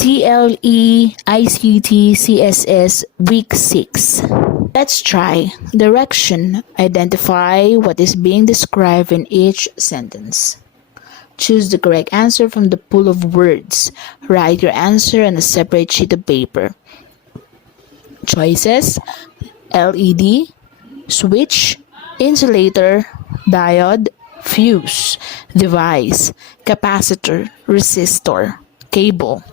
TLE Ict Css Week 6. Let's try. Direction. Identify what is being described in each sentence. Choose the correct answer from the pool of words. Write your answer on a separate sheet of paper. Choices: LED, switch, insulator, diode, fuse, device, capacitor, resistor, cable,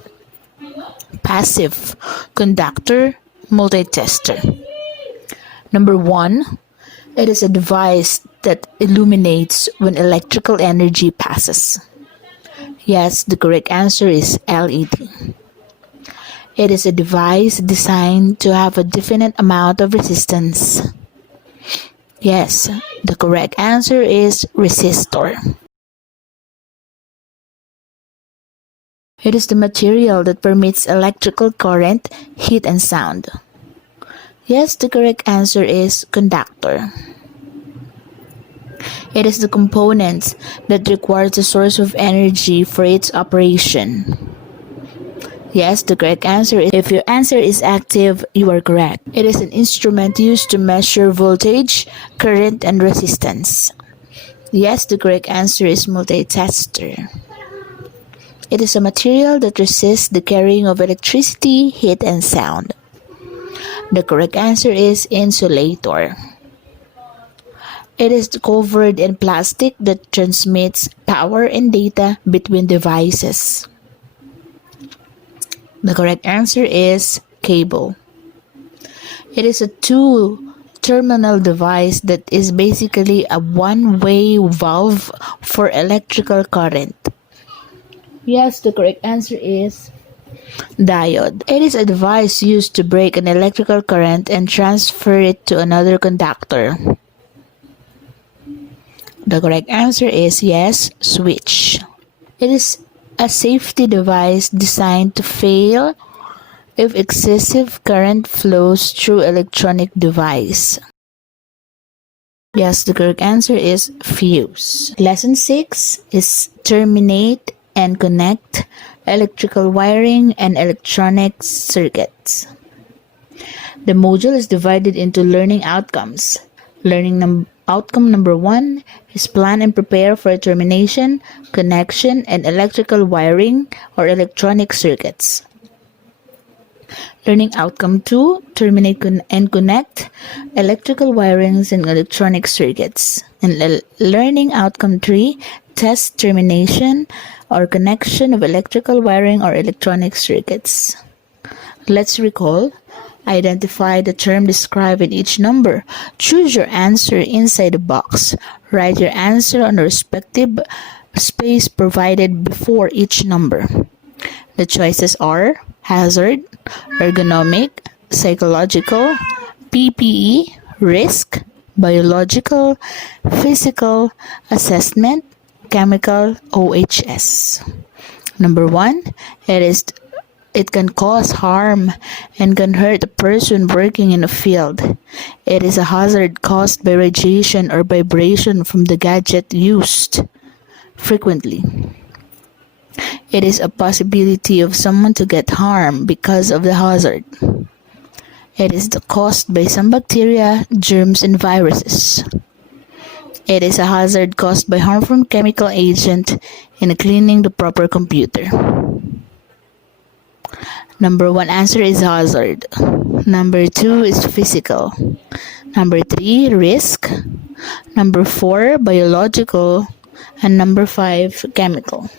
passive, conductor, multitester. Number 1, it is a device that illuminates when electrical energy passes. Yes, the correct answer is LED. It is a device designed to have a definite amount of resistance. Yes, the correct answer is resistor. It is the material that permits electrical current, heat, and sound. Yes, the correct answer is conductor. It is the component that requires a source of energy for its operation. Yes, the correct answer is, if your answer is active, you are correct. It is an instrument used to measure voltage, current, and resistance. Yes, the correct answer is multitester. It is a material that resists the carrying of electricity, heat, and sound. The correct answer is insulator. It is covered in plastic that transmits power and data between devices. The correct answer is cable. It is a two-terminal device that is basically a one-way valve for electrical current. Yes, the correct answer is diode. It is a device used to break an electrical current and transfer it to another conductor. The correct answer is yes, switch. It is a safety device designed to fail if excessive current flows through electronic device. Yes, the correct answer is fuse. Lesson 6 is terminate and connect, electrical wiring, and electronic circuits. The module is divided into learning outcomes. Outcome number 1 is plan and prepare for termination, connection, and electrical wiring or electronic circuits. Learning outcome 2, terminate and connect, electrical wirings and electronic circuits. And learning outcome 3, test termination or connection of electrical wiring or electronic circuits. Let's recall. Identify the term described in each number. Choose your answer inside the box. Write your answer on the respective space provided before each number. The choices are hazard, ergonomic, psychological, PPE, risk, biological, physical, assessment, chemical, OHS. Number 1, it can cause harm and can hurt a person working in a field. It is a hazard caused by radiation or vibration from the gadget used frequently. It is a possibility of someone to get harmed because of the hazard. It is caused by some bacteria, germs, and viruses. It is a hazard caused by harmful chemical agent in cleaning the proper computer. Number 1 answer is hazard. Number 2 is physical. Number 3, risk. Number 4, biological. And number 5, chemical.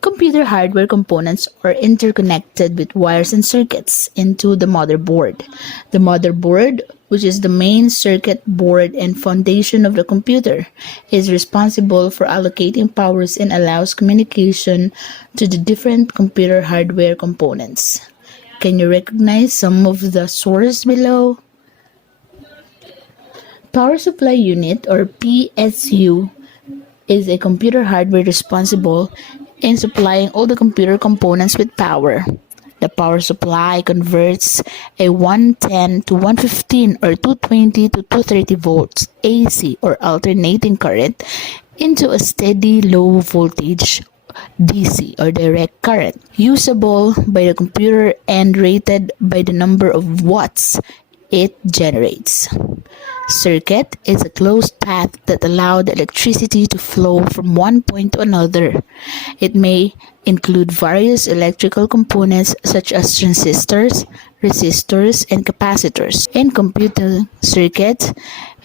Computer hardware components are interconnected with wires and circuits into the motherboard. The motherboard, which is the main circuit board and foundation of the computer, is responsible for allocating powers and allows communication to the different computer hardware components. Can you recognize some of the sources below? Power supply unit, or PSU, is a computer hardware responsible in supplying all the computer components with power. The power supply converts a 110 to 115 or 220 to 230 volts AC or alternating current into a steady low voltage DC or direct current, usable by the computer and rated by the number of watts it generates. Circuit is a closed path that allows the electricity to flow from one point to another. It may include various electrical components such as transistors, resistors, and capacitors. In computer, circuit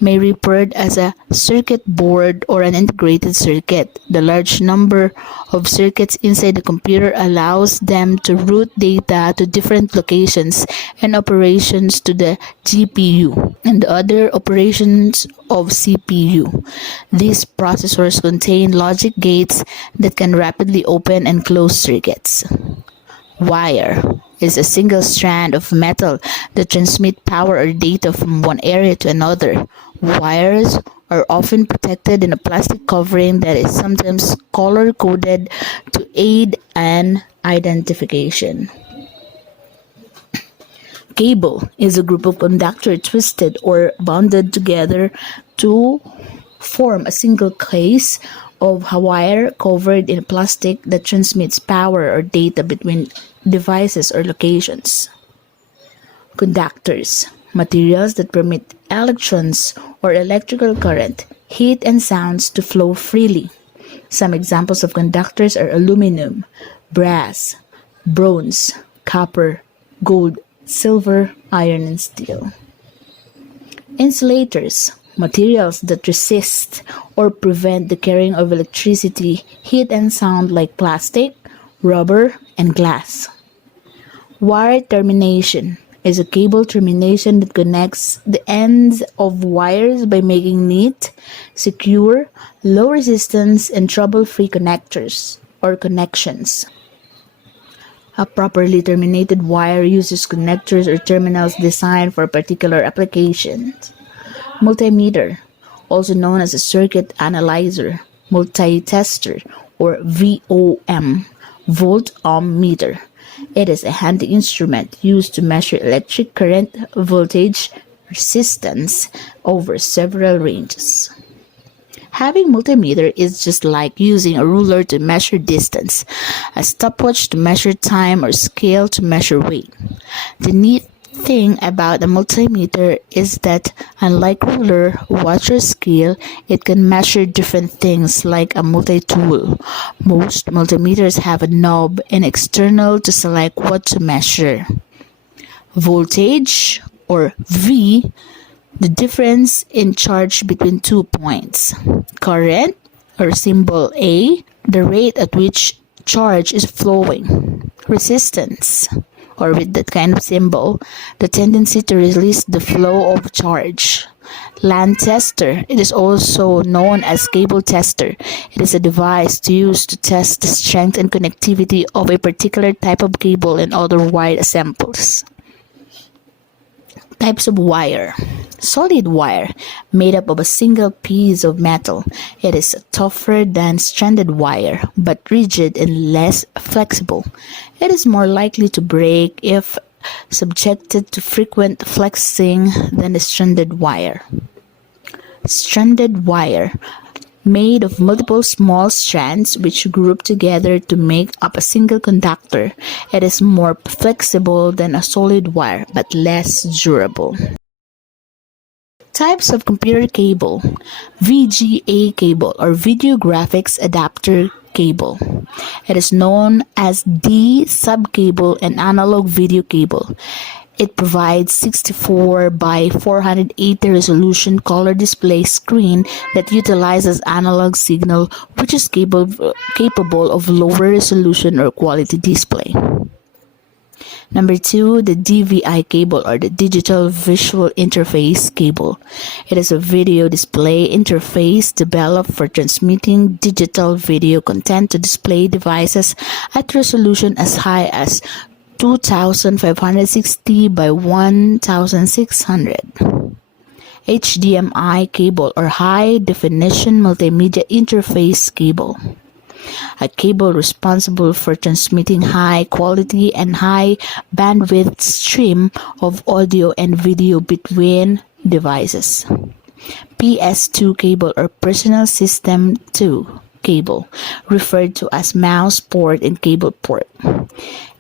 may be referred as a circuit board or an integrated circuit. The large number of circuits inside the computer allows them to route data to different locations and operations to the GPU and other operations of CPU. These processors contain logic gates that can rapidly open and close circuits. Wire is a single strand of metal that transmits power or data from one area to another. Wires are often protected in a plastic covering that is sometimes color-coded to aid an identification. Cable is a group of conductors twisted or bonded together to form a single case of a wire covered in plastic that transmits power or data between devices or locations. Conductors, materials that permit electrons or electrical current, heat, and sounds to flow freely. Some examples of conductors are aluminum, brass, bronze, copper, gold, silver, iron, and steel. Insulators, materials that resist or prevent the carrying of electricity, heat, and sound like plastic, rubber, and glass. Wire termination is a cable termination that connects the ends of wires by making neat, secure, low resistance, and trouble-free connectors or connections. A properly terminated wire uses connectors or terminals designed for particular applications. Multimeter, also known as a circuit analyzer, multi-tester, or VOM, volt-ohm meter. It is a handy instrument used to measure electric current, voltage, resistance over several ranges. Having multimeter is just like using a ruler to measure distance, a stopwatch to measure time, or scale to measure weight. The neat thing about a multimeter is that, unlike ruler, watch, or scale, it can measure different things like a multi-tool. Most multimeters have a knob and external to select what to measure. Voltage, or V, the difference in charge between 2 points. Current, or symbol A, the rate at which charge is flowing. Resistance, or with that kind of symbol, the tendency to release the flow of charge. Land tester, it is also known as cable tester. It is a device used to test the strength and connectivity of a particular type of cable and other wire assemblies. Types of wire. Solid wire, made up of a single piece of metal. It is tougher than stranded wire, but rigid and less flexible. It is more likely to break if subjected to frequent flexing than the stranded wire. Stranded wire, made of multiple small strands which group together to make up a single conductor. It is more flexible than a solid wire, but less durable. Types of computer cable. VGA cable, or Video Graphics Adapter Cable. It is known as D subcable and analog video cable. It provides 64 by 480 resolution color display screen that utilizes analog signal, which is capable of lower resolution or quality display. Number 2, the DVI cable, or the Digital Visual Interface Cable. It is a video display interface developed for transmitting digital video content to display devices at resolution as high as 2560 by 1600. HDMI cable, or High Definition Multimedia Interface Cable. A cable responsible for transmitting high quality and high bandwidth stream of audio and video between devices. PS2 cable, or Personal System 2. cable, referred to as mouse port and cable port.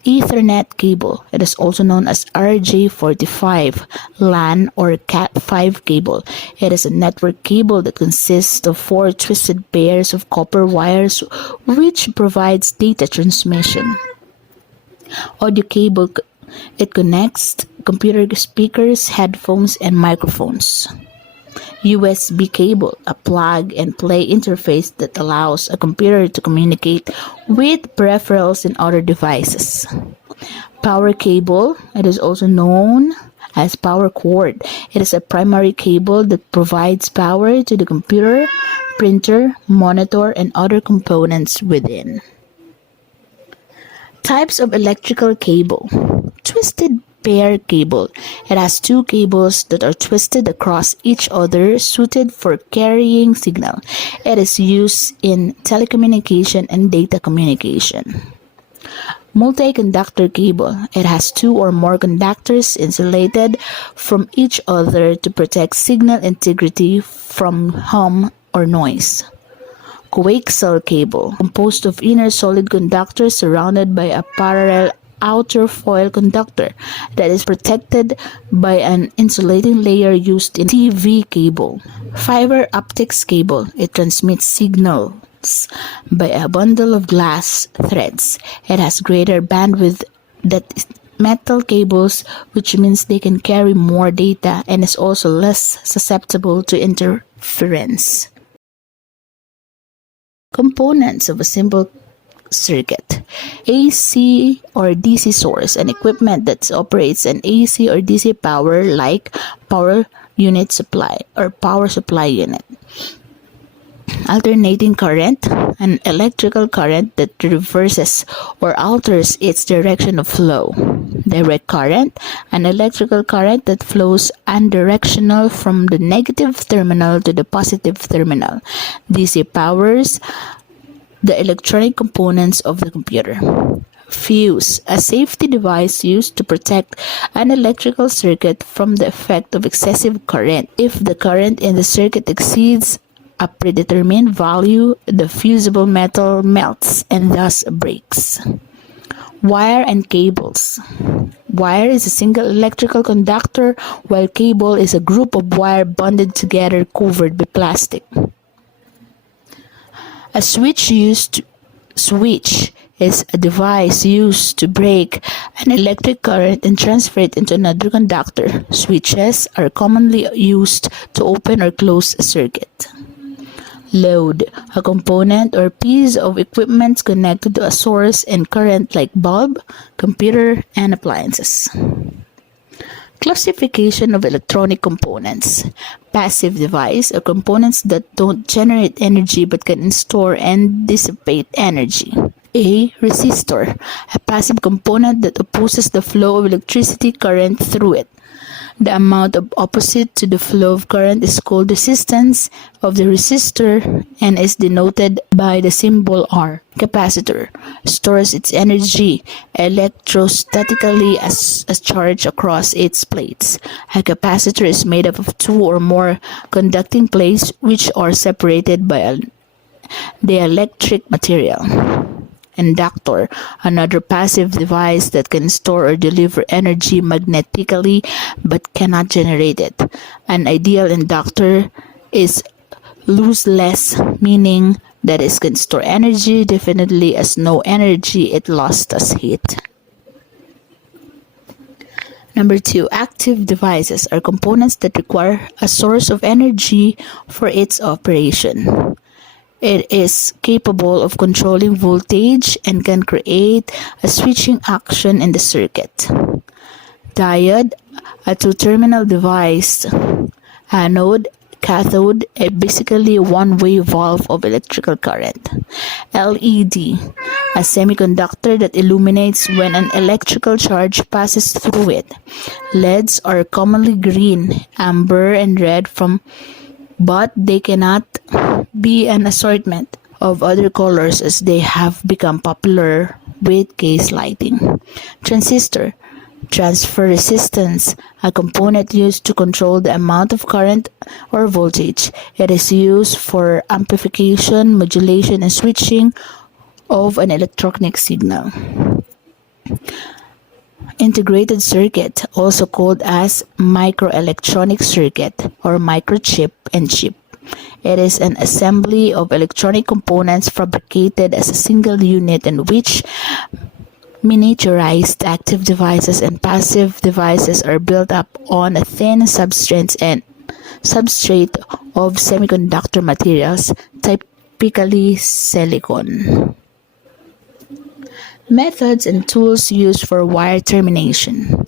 Ethernet cable. It is also known as RJ45 LAN or Cat5 cable. It is a network cable that consists of 4 twisted pairs of copper wires which provides data transmission. Audio cable. It connects computer speakers, headphones, and microphones. USB cable, a plug-and-play interface that allows a computer to communicate with peripherals and other devices. Power cable, it is also known as power cord. It is a primary cable that provides power to the computer, printer, monitor, and other components within. Types of electrical cable. Twisted pair cable. It has 2 cables that are twisted across each other, suited for carrying signal. It is used in telecommunication and data communication. Multi-conductor cable. It has 2 or more conductors insulated from each other to protect signal integrity from hum or noise. Coaxial cable, composed of inner solid conductors surrounded by a parallel outer foil conductor that is protected by an insulating layer used in TV cable. Fiber optics cable. It transmits signals by a bundle of glass threads. It has greater bandwidth than metal cables, which means they can carry more data and is also less susceptible to interference. Components of a simple circuit. AC or DC source, an equipment that operates an AC or DC power like power unit supply or power supply unit. Alternating current, an electrical current that reverses or alters its direction of flow. Direct current, an electrical current that flows unidirectional from the negative terminal to the positive terminal. DC powers the electronic components of the computer. Fuse, a safety device used to protect an electrical circuit from the effect of excessive current. If the current in the circuit exceeds a predetermined value, the fusible metal melts and thus breaks. Wire and cables. Wire is a single electrical conductor, while cable is a group of wire bonded together covered by plastic. A switch is a device used to break an electric current and transfer it into another conductor. Switches are commonly used to open or close a circuit. Load, a component or piece of equipment connected to a source and current like bulb, computer, and appliances. Classification of electronic components. Passive device are components that don't generate energy but can store and dissipate energy. A resistor, a passive component that opposes the flow of electricity current through it. The amount of opposite to the flow of current is called resistance of the resistor and is denoted by the symbol R. Capacitor stores its energy electrostatically as a charge across its plates. A capacitor is made up of 2 or more conducting plates which are separated by the electric material. Inductor, another passive device that can store or deliver energy magnetically but cannot generate it. An ideal inductor is lossless, meaning that it can store energy definitely as no energy it lost as heat. Number 2, active devices are components that require a source of energy for its operation. It is capable of controlling voltage and can create a switching action in the circuit. Diode, a 2-terminal device. Anode, cathode, basically a one-way valve of electrical current. LED, a semiconductor that illuminates when an electrical charge passes through it. LEDs are commonly green, amber, and red but they cannot be an assortment of other colors as they have become popular with case lighting. Transistor, Transfer resistance, a component used to control the amount of current or voltage. It is used for amplification, modulation, and switching of an electronic signal. Integrated circuit, also called as microelectronic circuit or microchip and chip. It is an assembly of electronic components fabricated as a single unit in which miniaturized active devices and passive devices are built up on a thin substrate of semiconductor materials, typically silicon. Methods and tools used for wire termination.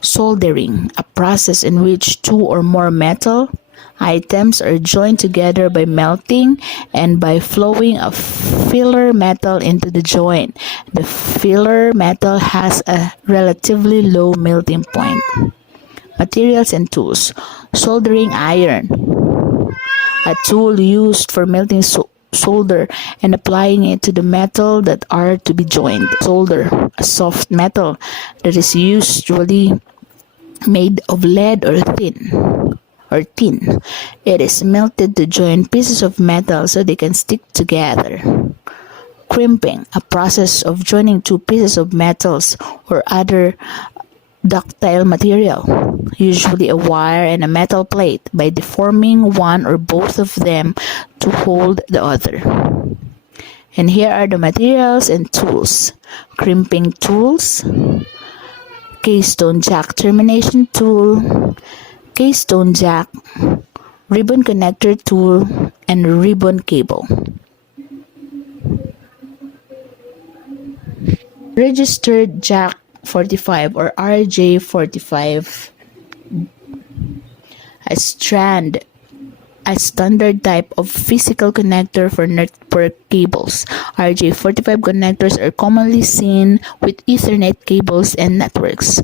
Soldering, a process in which two or more metal items are joined together by melting and by flowing a filler metal into the joint. The filler metal has a relatively low melting point. Materials and tools. Soldering iron, a tool used for melting solder and applying it to the metal that are to be joined. Solder, a soft metal that is usually made of lead or tin. It is melted to join pieces of metal so they can stick together. Crimping, a process of joining two pieces of metals or other ductile material, usually a wire and a metal plate, by deforming one or both of them to hold the other. And here are the materials and tools. Crimping tools, keystone jack termination tool, keystone jack, ribbon connector tool, and ribbon cable. Registered jack 45 or RJ45, a standard type of physical connector for network cables. RJ45 connectors are commonly seen with Ethernet cables and networks.